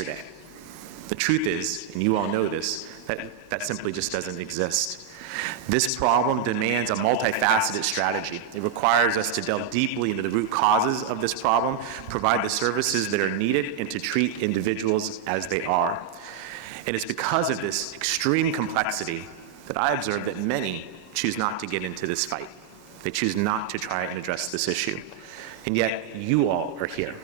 yesterday. The truth is, and you all know this, that simply just doesn't exist. This problem demands a multifaceted strategy. It requires us to delve deeply into the root causes of this problem, provide the services that are needed, and to treat individuals as they are. And it's because of this extreme complexity that I observe that many choose not to get into this fight. They choose not to try and address this issue. And yet, you all are here.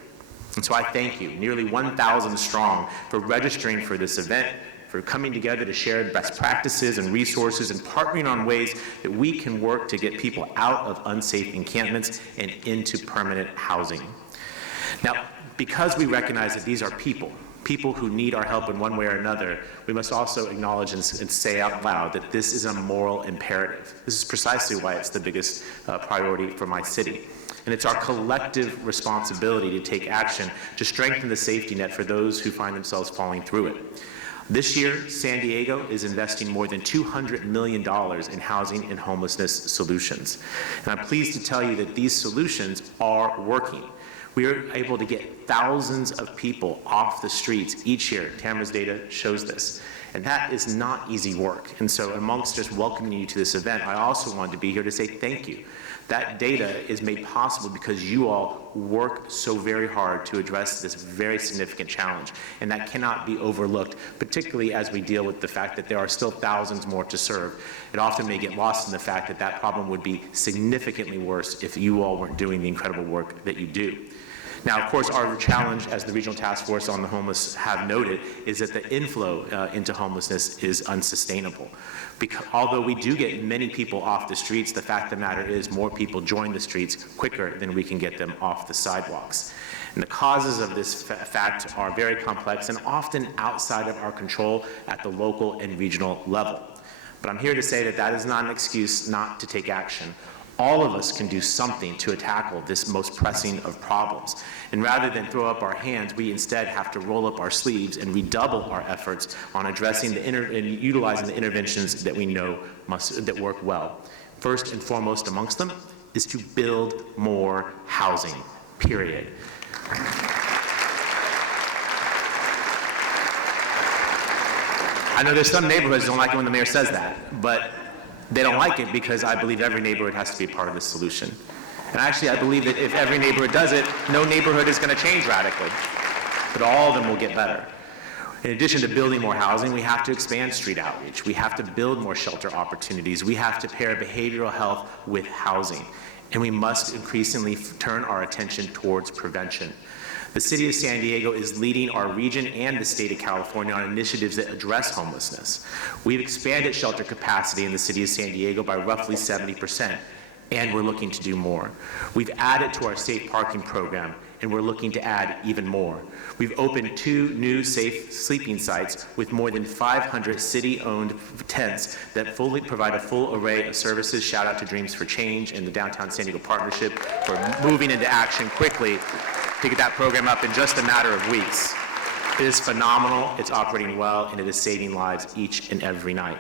And so I thank you, nearly 1,000 strong, for registering for this event, for coming together to share best practices and resources and partnering on ways that we can work to get people out of unsafe encampments and into permanent housing. Now, because we recognize that these are people who need our help in one way or another, we must also acknowledge and say out loud that this is a moral imperative. This is precisely why it's the biggest priority for my city. And it's our collective responsibility to take action to strengthen the safety net for those who find themselves falling through it. This year, San Diego is investing more than $200 million in housing and homelessness solutions. And I'm pleased to tell you that these solutions are working. We are able to get thousands of people off the streets each year. Tamara's data shows this. And that is not easy work. And so amongst just welcoming you to this event, I also wanted to be here to say thank you. That data is made possible because you all work so very hard to address this very significant challenge. And that cannot be overlooked, particularly as we deal with the fact that there are still thousands more to serve. It often may get lost in the fact that that problem would be significantly worse if you all weren't doing the incredible work that you do. Now, of course, our challenge, as the Regional Task Force on the Homeless have noted, is that the inflow into homelessness is unsustainable. Although we do get many people off the streets, the fact of the matter is more people join the streets quicker than we can get them off the sidewalks. And the causes of this fact are very complex and often outside of our control at the local and regional level. But I'm here to say that that is not an excuse not to take action. All of us can do something to tackle this most pressing of problems. And rather than throw up our hands, we instead have to roll up our sleeves and redouble our efforts on addressing and utilizing the interventions that we know that work well. First and foremost amongst them is to build more housing, period. I know there's some neighborhoods that don't like it when the mayor says that, but they don't like it because I believe every neighborhood has to be a part of the solution. And actually, I believe that if every neighborhood does it, no neighborhood is going to change radically, but all of them will get better. In addition to building more housing, we have to expand street outreach. We have to build more shelter opportunities. We have to pair behavioral health with housing. And we must increasingly turn our attention towards prevention. The City of San Diego is leading our region and the state of California on initiatives that address homelessness. We've expanded shelter capacity in the City of San Diego by roughly 70%, and we're looking to do more. We've added to our safe parking program, and we're looking to add even more. We've opened 2 new safe sleeping sites with more than 500 city-owned tents that fully provide a full array of services. Shout out to Dreams for Change and the Downtown San Diego Partnership for moving into action quickly to get that program up in just a matter of weeks. It is phenomenal, it's operating well, and it is saving lives each and every night.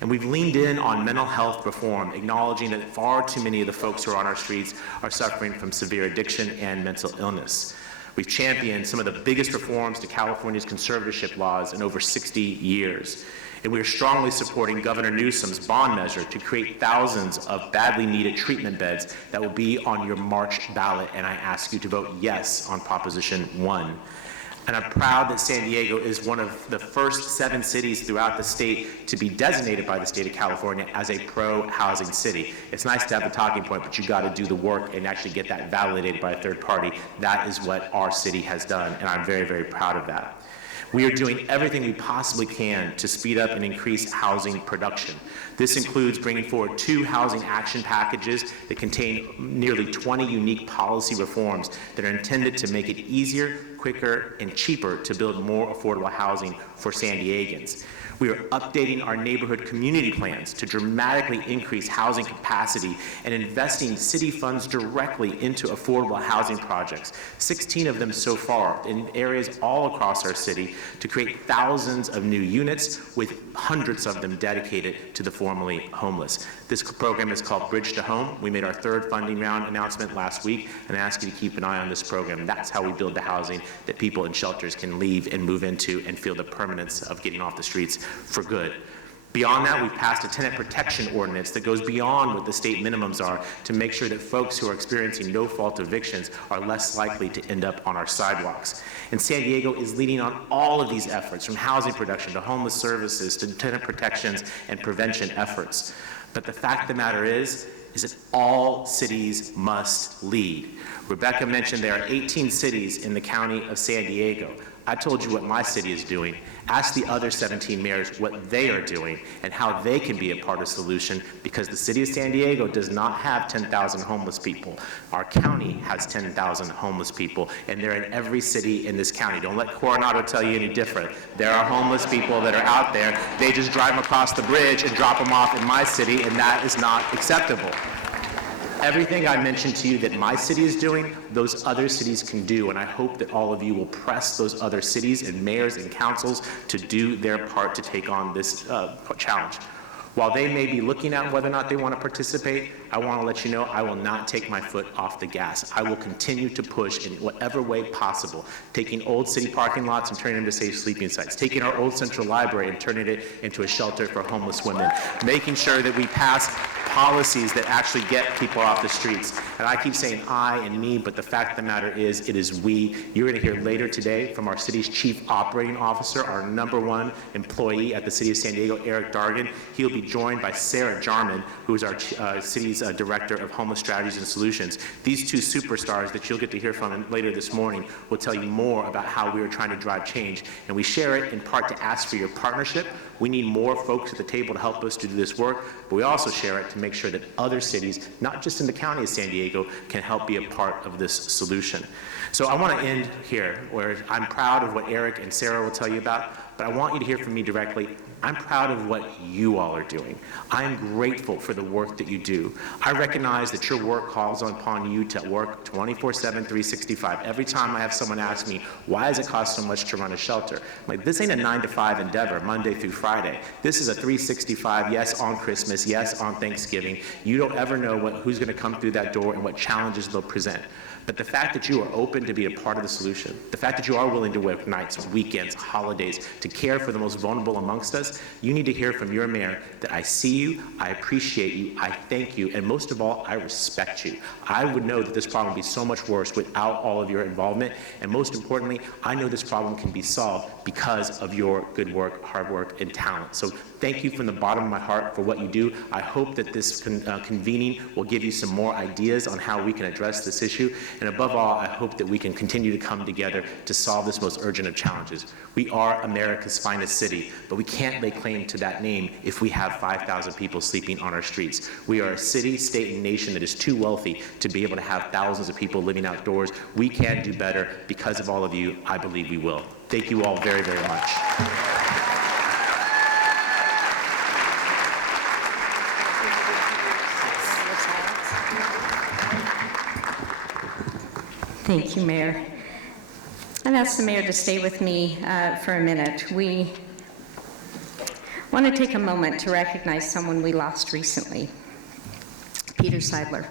And we've leaned in on mental health reform, acknowledging that far too many of the folks who are on our streets are suffering from severe addiction and mental illness. We've championed some of the biggest reforms to California's conservatorship laws in over 60 years. And we are strongly supporting Governor Newsom's bond measure to create thousands of badly needed treatment beds that will be on your March ballot, and I ask you to vote yes on Proposition 1. And I'm proud that San Diego is one of the first 7 cities throughout the state to be designated by the state of California as a pro-housing city. It's nice to have the talking point, but you've got to do the work and actually get that validated by a third party. That is what our city has done, and I'm very, very proud of that. We are doing everything we possibly can to speed up and increase housing production. This includes bringing forward 2 housing action packages that contain nearly 20 unique policy reforms that are intended to make it easier, quicker, and cheaper to build more affordable housing for San Diegans. We are updating our neighborhood community plans to dramatically increase housing capacity and investing city funds directly into affordable housing projects, 16 of them so far in areas all across our city, to create thousands of new units with hundreds of them dedicated to the formerly homeless. This program is called Bridge to Home. We made our 3rd funding round announcement last week, and I ask you to keep an eye on this program. That's how we build the housing that people in shelters can leave and move into and feel the permanence of getting off the streets for good. Beyond that, we've passed a tenant protection ordinance that goes beyond what the state minimums are to make sure that folks who are experiencing no-fault evictions are less likely to end up on our sidewalks. And San Diego is leading on all of these efforts, from housing production to homeless services to tenant protections and prevention efforts. But the fact of the matter is that all cities must lead. Rebecca mentioned there are 18 cities in the county of San Diego. I told you what my city is doing. Ask the other 17 mayors what they are doing and how they can be a part of the solution, because the city of San Diego does not have 10,000 homeless people. Our county has 10,000 homeless people, and they're in every city in this county. Don't let Coronado tell you any different. There are homeless people that are out there. They just drive them across the bridge and drop them off in my city, and that is not acceptable. Everything I mentioned to you that my city is doing, those other cities can do, and I hope that all of you will press those other cities and mayors and councils to do their part to take on this challenge. While they may be looking at whether or not they want to participate, I want to let you know I will not take my foot off the gas. I will continue to push in whatever way possible, taking old city parking lots and turning them to safe sleeping sites, taking our old central library and turning it into a shelter for homeless women, making sure that we pass policies that actually get people off the streets. And I keep saying I and me, but the fact of the matter is, it is we. You're going to hear later today from our city's chief operating officer, our #1 employee at the city of San Diego, Eric Dargan. He'll be joined by Sarah Jarman, who is our city's director of homeless strategies and solutions. These two superstars that you'll get to hear from later this morning will tell you more about how we are trying to drive change. And we share it in part to ask for your partnership. We need more folks at the table to help us to do this work, but we also share it to make sure that other cities, not just in the county of San Diego, can help be a part of this solution. So I want to end here, where I'm proud of what Eric and Sarah will tell you about, but I want you to hear from me directly. I'm proud of what you all are doing. I'm grateful for the work that you do. I recognize that your work calls upon you to work 24/7, 365. Every time I have someone ask me, why does it cost so much to run a shelter? I'm like, this ain't a 9-to-5 endeavor, Monday through Friday. This is a 365, yes, on Christmas, yes, on Thanksgiving. You don't ever know who's going to come through that door and what challenges they'll present. But the fact that you are open to be a part of the solution, the fact that you are willing to work nights, weekends, holidays, to care for the most vulnerable amongst us, you need to hear from your mayor that I see you, I appreciate you, I thank you, and most of all, I respect you. I would know that this problem would be so much worse without all of your involvement, and most importantly, I know this problem can be solved because of your good work, hard work, and talent. So thank you from the bottom of my heart for what you do. I hope that this convening will give you some more ideas on how we can address this issue. And above all, I hope that we can continue to come together to solve this most urgent of challenges. We are America's finest city, but we can't lay claim to that name if we have 5,000 people sleeping on our streets. We are a city, state, and nation that is too wealthy to be able to have thousands of people living outdoors. We can do better. Because of all of you, I believe we will. Thank you all very, very much. Thank you, Mayor. I've asked the mayor to stay with me for a minute. We want to take a moment to recognize someone we lost recently, Peter Seidler.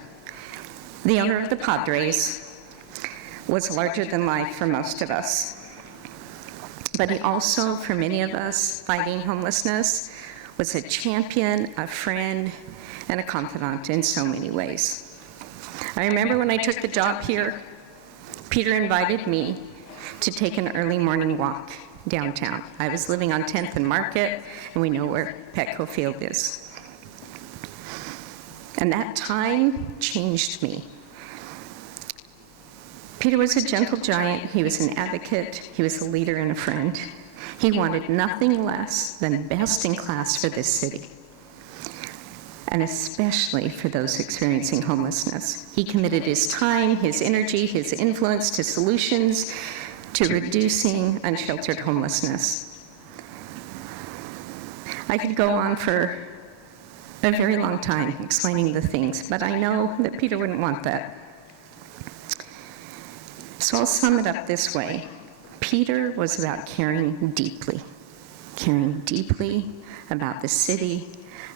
The owner of the Padres was larger than life for most of us, but he also, for many of us fighting homelessness, was a champion, a friend, and a confidant in so many ways. I remember when I took the job here, Peter invited me to take an early morning walk downtown. I was living on 10th and Market, and we know where Petco Field is. And that time changed me. Peter was a gentle giant. He was an advocate. He was a leader and a friend. He wanted nothing less than best in class for this city, and especially for those experiencing homelessness. He committed his time, his energy, his influence to solutions to reducing unsheltered homelessness. I could go on for a very long time explaining the things, but I know that Peter wouldn't want that. So I'll sum it up this way. Peter was about caring deeply about the city,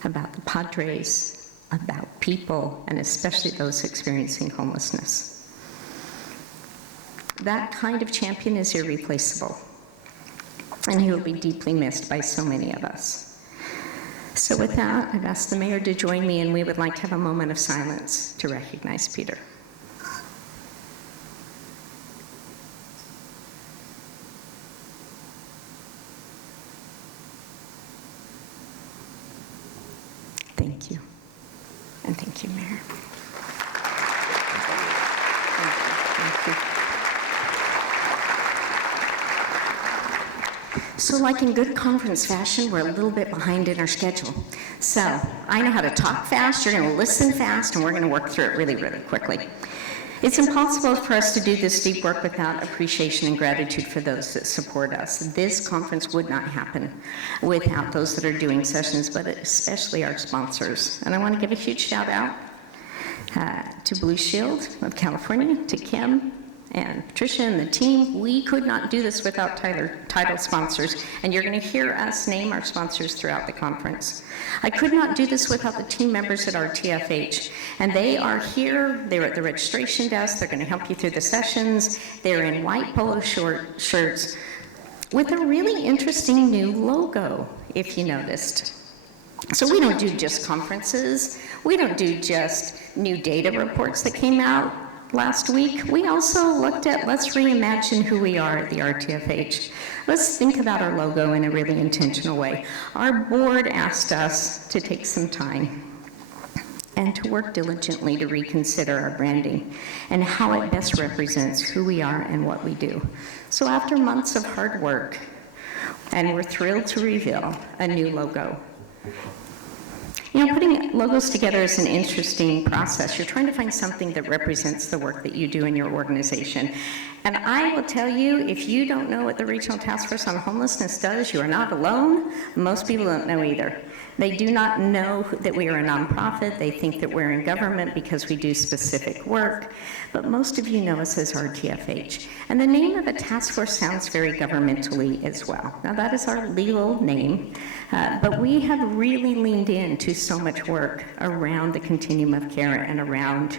about the Padres, about people, and especially those experiencing homelessness. That kind of champion is irreplaceable, and he will be deeply missed by so many of us. So with that, I've asked the mayor to join me, and we would like to have a moment of silence to recognize Peter. Thank you. And thank you, Mayor. Thank you. So like in good conference fashion, we're a little bit behind in our schedule. So I know how to talk fast, you're going to listen fast, and we're going to work through it really, really quickly. It's impossible for us to do this deep work without appreciation and gratitude for those that support us. This conference would not happen without those that are doing sessions, but especially our sponsors. And I want to give a huge shout out to Blue Shield of California, to Kim and Patricia and the team. We could not do this without title sponsors, and you're going to hear us name our sponsors throughout the conference. I could not do this without the team members at RTFH, and they are here. They're at the registration desk. They're going to help you through the sessions. They're in white polo shirts with a really interesting new logo, if you noticed. So we don't do just conferences. We don't do just new data reports that came out last week. We also looked at, let's reimagine who we are at the RTFH. Let's think about our logo in a really intentional way. Our board asked us to take some time and to work diligently to reconsider our branding and how it best represents who we are and what we do. So after months of hard work, and we're thrilled to reveal a new logo. You know, putting logos together is an interesting process. You're trying to find something that represents the work that you do in your organization. And I will tell you, if you don't know what the Regional Task Force on Homelessness does, you are not alone. Most people don't know either. They do not know that we are a nonprofit. They think that we're in government because we do specific work. But most of you know us as RTFH. And the name of a task force sounds very governmentally as well. Now that is our legal name, but we have really leaned into so much work around the continuum of care and around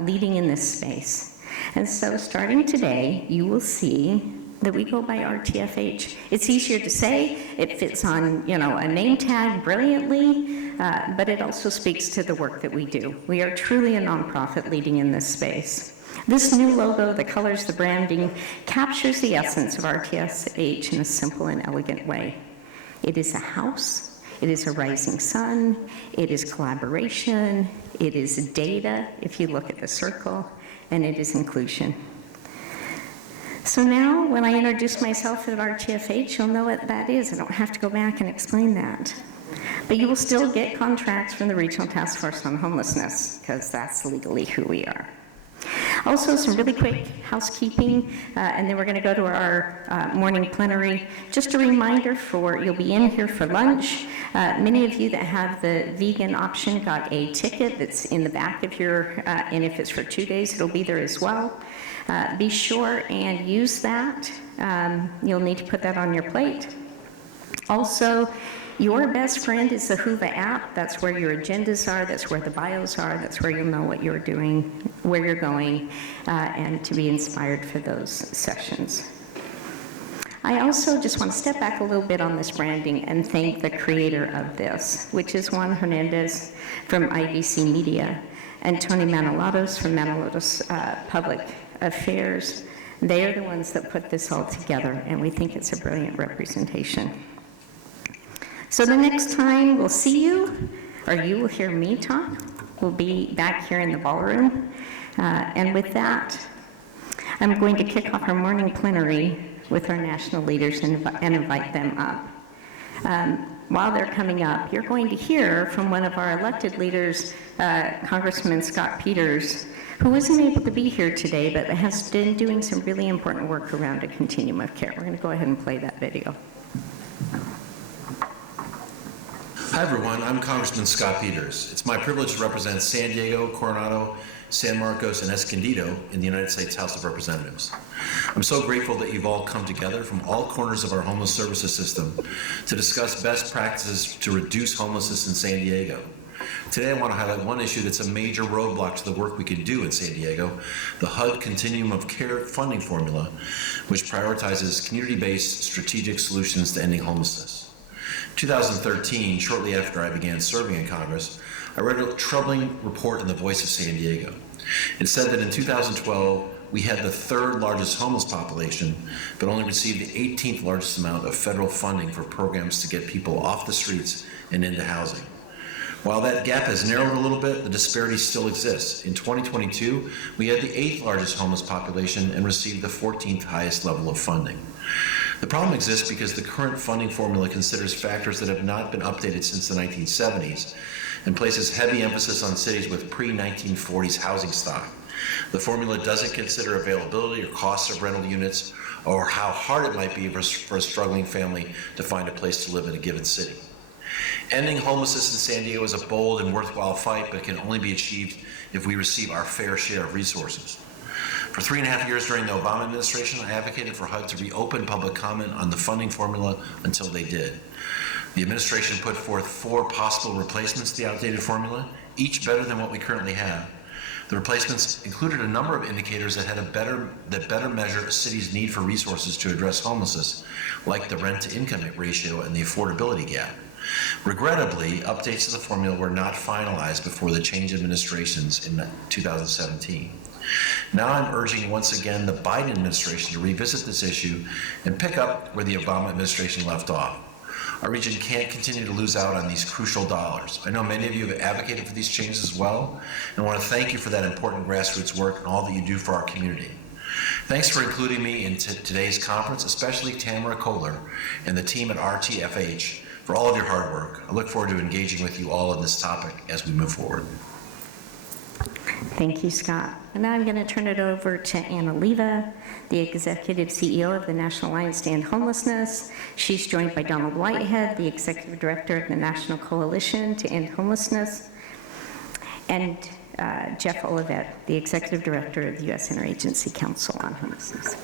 leading in this space. And so starting today, you will see that we go by RTFH. It's easier to say, it fits on, you know, a name tag brilliantly, but it also speaks to the work that we do. We are truly a nonprofit leading in this space. This new logo, the colors, the branding, captures the essence of RTFH in a simple and elegant way. It is a house, it is a rising sun, it is collaboration, it is data, if you look at the circle, and it is inclusion. So now, when I introduce myself at RTFH, you'll know what that is. I don't have to go back and explain that. But you will still get contracts from the Regional Task Force on Homelessness, because that's legally who we are. Also, some really quick housekeeping, and then we're going to go to our morning plenary. Just a reminder, you'll be in here for lunch. Many of you that have the vegan option got a ticket that's in the back of your, and if it's for 2 days, it'll be there as well. Be sure and use that. You'll need to put that on your plate. Also, your best friend is the Whova app. That's where your agendas are, that's where the bios are, that's where you'll know what you're doing, where you're going, and to be inspired for those sessions. I also just want to step back a little bit on this branding and thank the creator of this, which is Juan Hernandez from IBC Media and Tony Manilatos from Manilatos Public Affairs. They are the ones that put this all together, and we think it's a brilliant representation. So the next time we'll see you, or you will hear me talk, we'll be back here in the ballroom. And with that, I'm going to kick off our morning plenary with our national leaders and invite them up. While they're coming up, you're going to hear from one of our elected leaders, Congressman Scott Peters, who isn't able to be here today, but has been doing some really important work around a continuum of care. We're going to go ahead and play that video. Hi everyone, I'm Congressman Scott Peters. It's my privilege to represent San Diego, Coronado, San Marcos, and Escondido in the United States House of Representatives. I'm so grateful that you've all come together from all corners of our homeless services system to discuss best practices to reduce homelessness in San Diego. Today I want to highlight one issue that's a major roadblock to the work we can do in San Diego, the HUD Continuum of Care funding formula, which prioritizes community-based strategic solutions to ending homelessness. 2013, shortly after I began serving in Congress, I read a troubling report in the Voice of San Diego. It said that in 2012, we had the third largest homeless population, but only received the 18th largest amount of federal funding for programs to get people off the streets and into housing. While that gap has narrowed a little bit, the disparity still exists. In 2022, we had the 8th largest homeless population and received the 14th highest level of funding. The problem exists because the current funding formula considers factors that have not been updated since the 1970s and places heavy emphasis on cities with pre-1940s housing stock. The formula doesn't consider availability or costs of rental units or how hard it might be for a struggling family to find a place to live in a given city. Ending homelessness in San Diego is a bold and worthwhile fight, but it can only be achieved if we receive our fair share of resources. For 3.5 years during the Obama administration, I advocated for HUD to reopen public comment on the funding formula until they did. The administration put forth 4 possible replacements to the outdated formula, each better than what we currently have. The replacements included a number of indicators that better measure a city's need for resources to address homelessness, like the rent-to-income ratio and the affordability gap. Regrettably, updates to the formula were not finalized before the change administrations in 2017. Now I'm urging once again the Biden administration to revisit this issue and pick up where the Obama administration left off. Our region can't continue to lose out on these crucial dollars. I know many of you have advocated for these changes as well, and I want to thank you for that important grassroots work and all that you do for our community. Thanks for including me in today's conference, especially Tamara Kohler and the team at RTFH for all of your hard work. I look forward to engaging with you all on this topic as we move forward. Thank you, Scott. And now I'm going to turn it over to Anna Leva, the Executive CEO of the National Alliance to End Homelessness. She's joined by Donald Whitehead, the Executive Director of the National Coalition to End Homelessness, and Jeff Olivet, the Executive Director of the U.S. Interagency Council on Homelessness.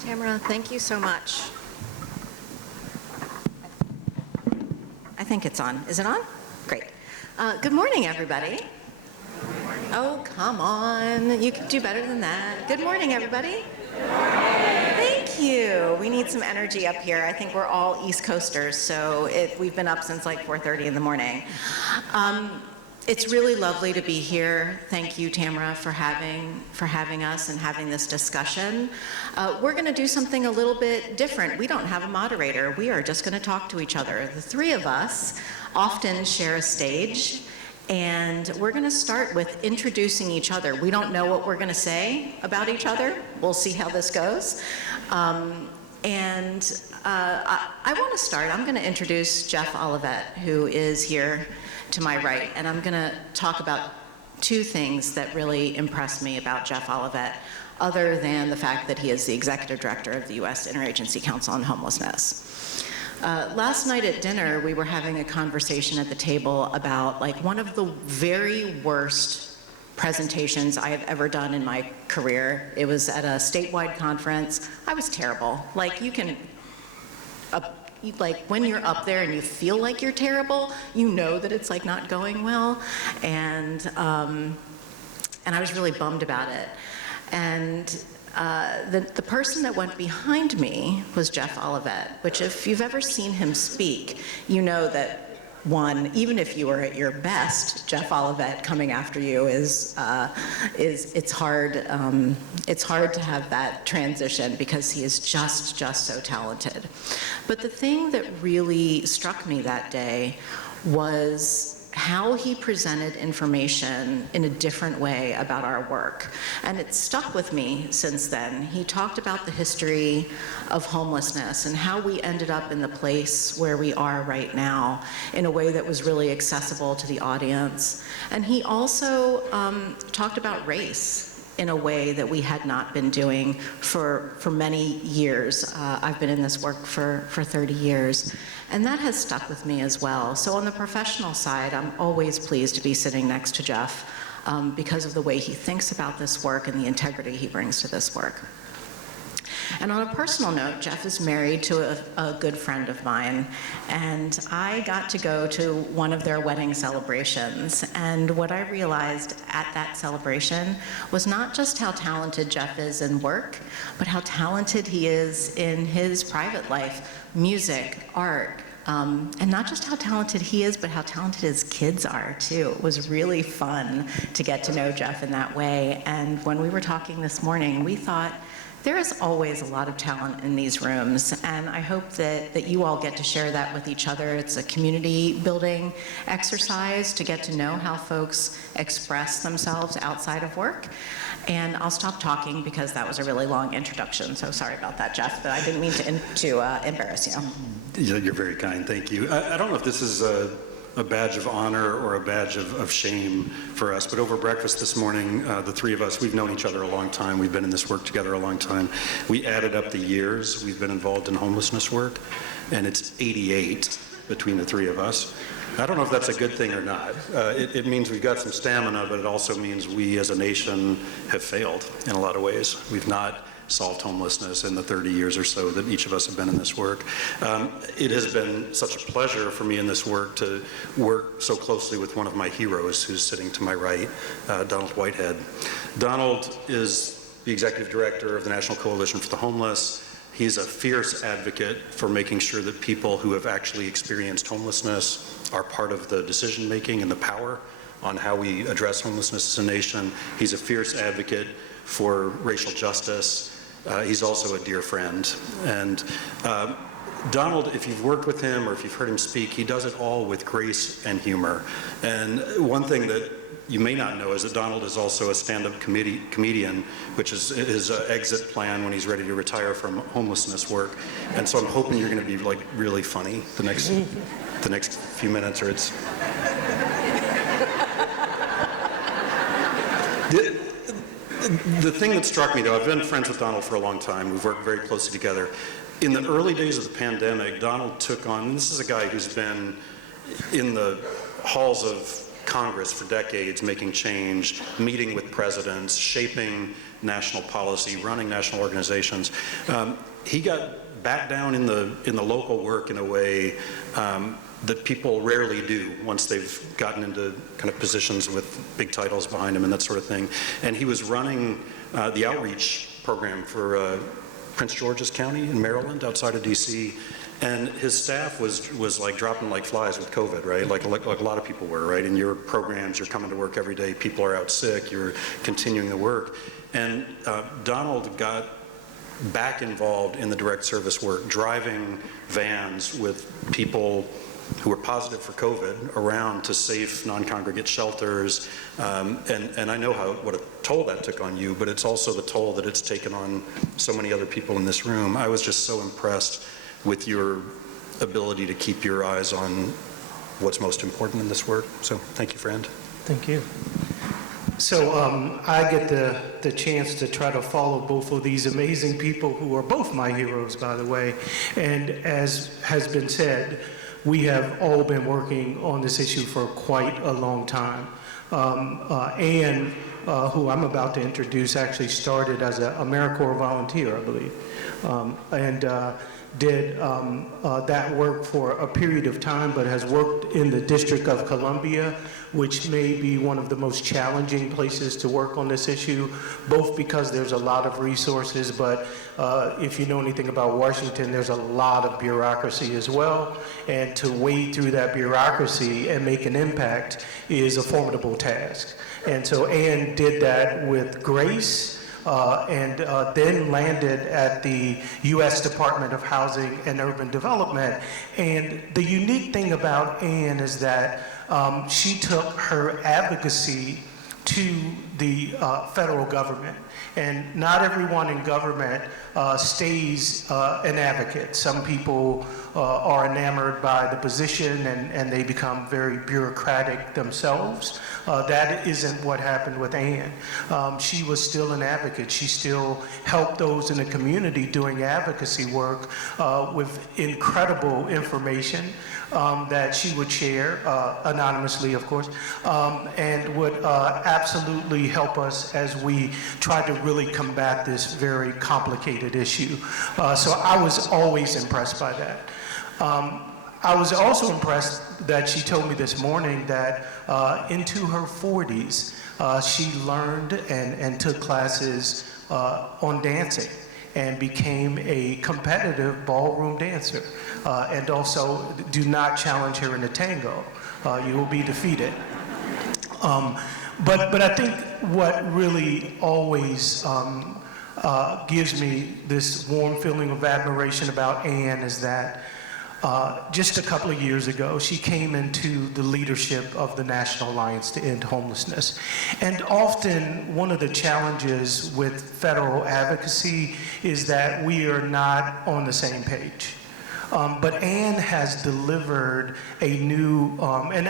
Tamara, thank you so much. I think it's on. Is it on? Great. Good morning, everybody. Oh, come on. You can do better than that. Good morning, everybody. Good morning. Thank you. We need some energy up here. I think we're all East Coasters, so we've been up since like 4:30 in the morning. It's really lovely to be here. Thank you, Tamara, for having us and having this discussion. We're going to do something a little bit different. We don't have a moderator. We are just going to talk to each other. The 3 of us often share a stage, and we're going to start with introducing each other. We don't know what we're going to say about each other. We'll see how this goes. I want to start. I'm going to introduce Jeff Olivet, who is here to my right, and I'm going to talk about 2 things that really impressed me about Jeff Olivet, other than the fact that he is the Executive Director of the U.S. Interagency Council on Homelessness. Last night at dinner, we were having a conversation at the table about one of the very worst presentations I have ever done in my career. It was at a statewide conference. I was terrible. When you're up there and you feel like you're terrible, you know that it's not going well, and I was really bummed about it. And the person that went behind me was Jeff Olivet, which if you've ever seen him speak, you know that even if you were at your best, Jeff Olivet coming after you it's hard. It's hard to have that transition because he is just so talented. But the thing that really struck me that day was how he presented information in a different way about our work. And it stuck with me since then. He talked about the history of homelessness and how we ended up in the place where we are right now in a way that was really accessible to the audience. And he also talked about race in a way that we had not been doing for many years. I've been in this work for 30 years, and that has stuck with me as well. So on the professional side, I'm always pleased to be sitting next to Jeff because of the way he thinks about this work and the integrity he brings to this work. And on a personal note, Jeff is married to a good friend of mine, and I got to go to one of their wedding celebrations. And what I realized at that celebration was not just how talented Jeff is in work, but how talented he is in his private life, music, art, and not just how talented he is, but how talented his kids are, too. It was really fun to get to know Jeff in that way. And when we were talking this morning, we thought, there is always a lot of talent in these rooms, and I hope that you all get to share that with each other. It's a community building exercise to get to know how folks express themselves outside of work. And I'll stop talking because that was a really long introduction, so sorry about that, Jeff, but I didn't mean to embarrass you. You're very kind, thank you. I don't know if this is a badge of honor or a badge of shame for us, but over breakfast this morning, the three of us, we've known each other a long time. We've been in this work together a long time. We added up the years we've been involved in homelessness work, and it's 88 between the three of us. I don't know if that's a good thing or not. It means we've got some stamina, but it also means we as a nation have failed in a lot of ways. We've not solved homelessness in the 30 years or so that each of us have been in this work. It has been such a pleasure for me in this work to work so closely with one of my heroes who's sitting to my right, Donald Whitehead. Donald is the executive director of the National Coalition for the Homeless. He's a fierce advocate for making sure that people who have actually experienced homelessness are part of the decision-making and the power on how we address homelessness as a nation. He's a fierce advocate for racial justice. He's also a dear friend. And Donald, if you've worked with him or if you've heard him speak, he does it all with grace and humor. And one thing that you may not know is that Donald is also a stand-up comedian, which is his exit plan when he's ready to retire from homelessness work. And so I'm hoping you're going to be like really funny the next few minutes, or it's. The thing that struck me, though, I've been friends with Donald for a long time. We've worked very closely together. In the early days of the pandemic, Donald took on, and this is a guy who's been in the halls of Congress for decades, making change, meeting with presidents, shaping national policy, running national organizations. He got back down in the local work in a way that people rarely do once they've gotten into kind of positions with big titles behind them and that sort of thing. And he was running the outreach program for Prince George's County in Maryland, outside of DC. And his staff was like dropping like flies with COVID, right? Like a lot of people were, right? In your programs, you're coming to work every day, people are out sick, you're continuing the work. And Donald got back involved in the direct service work, driving vans with people who were positive for COVID around to safe non-congregate shelters. And I know what a toll that took on you, but it's also the toll that it's taken on so many other people in this room. I was just so impressed with your ability to keep your eyes on what's most important in this work. So thank you, friend. Thank you. So I get the chance to try to follow both of these amazing people who are both my heroes, by the way. And as has been said, we have all been working on this issue for quite a long time. Anne, who I'm about to introduce, actually started as an AmeriCorps volunteer, I believe, and did that work for a period of time, but has worked in the District of Columbia, which may be one of the most challenging places to work on this issue, both because there's a lot of resources, but if you know anything about Washington, there's a lot of bureaucracy as well, and to wade through that bureaucracy and make an impact is a formidable task. And so Anne did that with grace, and then landed at the U.S. Department of Housing and Urban Development. And the unique thing about Anne is that she took her advocacy to the federal government. And not everyone in government stays an advocate. Some people are enamored by the position and they become very bureaucratic themselves. That isn't what happened with Anne. She was still an advocate. She still helped those in the community doing advocacy work with incredible information that she would share, anonymously, of course, and would absolutely really help us as we try to really combat this very complicated issue. So I was always impressed by that. I was also impressed that she told me this morning that into her 40s, she learned and took classes on dancing and became a competitive ballroom dancer. And also, do not challenge her in a tango. You will be defeated. But I think what really always gives me this warm feeling of admiration about Ann is that just a couple of years ago, she came into the leadership of the National Alliance to End Homelessness. And often, one of the challenges with federal advocacy is that we are not on the same page. But Ann has delivered a new, and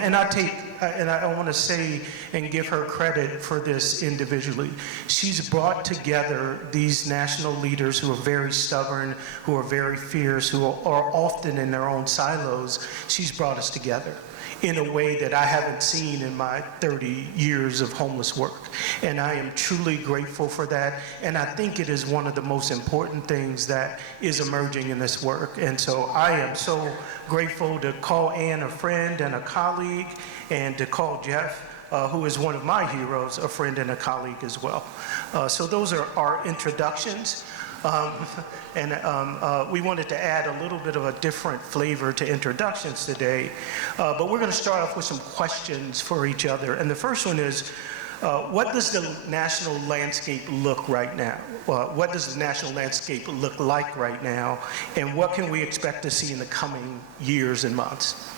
I want to say and give her credit for this individually. She's brought together these national leaders who are very stubborn, who are very fierce, who are often in their own silos. She's brought us together in a way that I haven't seen in my 30 years of homeless work. And I am truly grateful for that. And I think it is one of the most important things that is emerging in this work. And so I am so grateful to call Ann a friend and a colleague, and to call Jeff, who is one of my heroes, a friend and a colleague as well. So those are our introductions. We wanted to add a little bit of a different flavor to introductions today, but we're going to start off with some questions for each other. And the first one is, what does the national landscape look right now? What does the national landscape look like right now? And what can we expect to see in the coming years and months?